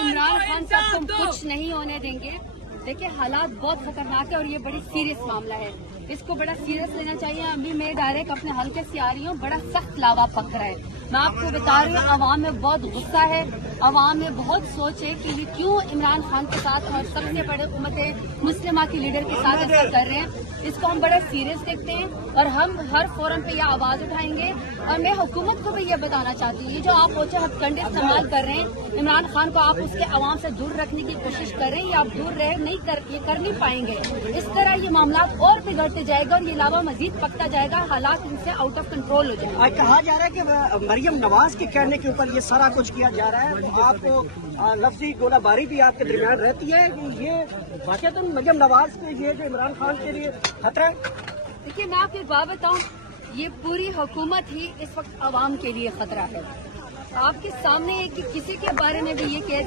عمران خان صاحب کو ہم کچھ نہیں ہونے دیں گے. دیکھیں حالات بہت خطرناک ہے اور یہ بڑی سیریس معاملہ ہے. اس کو بڑا سیریس لینا چاہیے. ابھی میں ڈائریکٹ اپنے حلقے سے آ رہی ہوں. بڑا سخت لاوا پک رہا ہے. میں آپ کو بتا رہی ہوں عوام میں بہت غصہ ہے. عوام میں بہت سوچ ہے کہ یہ کیوں عمران خان کے ساتھ اور سب سے بڑے امت مسلمہ کے لیڈر کے ساتھ ایسا کر رہے ہیں. اس کو ہم بڑا سیریس دیکھتے ہیں اور ہم ہر فورم پہ یہ آواز اٹھائیں گے. اور میں حکومت کو بھی یہ بتانا چاہتی ہوں یہ جو آپ اوچھے ہتھ کنڈے استعمال کر رہے ہیں عمران خان کو آپ اس کے عوام سے دور رکھنے کی کوشش کر رہے ہیں. یہ آپ دور رہ یہ کر نہیں پائیں گے. اس طرح یہ معاملات اور بگڑتے جائے گا اور یہ لاوا مزید پکتا جائے گا. حالات ان سے آؤٹ آف کنٹرول ہو جائیں گے. کہا جا رہا ہے کہ مریم نواز کے کہنے کے اوپر یہ سارا کچھ کیا جا رہا ہے. تو آپ کو لفظی گولہ باری بھی آپ کے درمیان رہتی ہے کہ یہ واقعات مریم نواز کے یہ جو عمران خان کے لیے خطرہ ہے. دیکھیے میں آپ کو ایک بات بتاؤں یہ پوری حکومت ہی اس وقت عوام کے لیے خطرہ ہے. آپ کے سامنے ہے کہ کسی کے بارے میں بھی یہ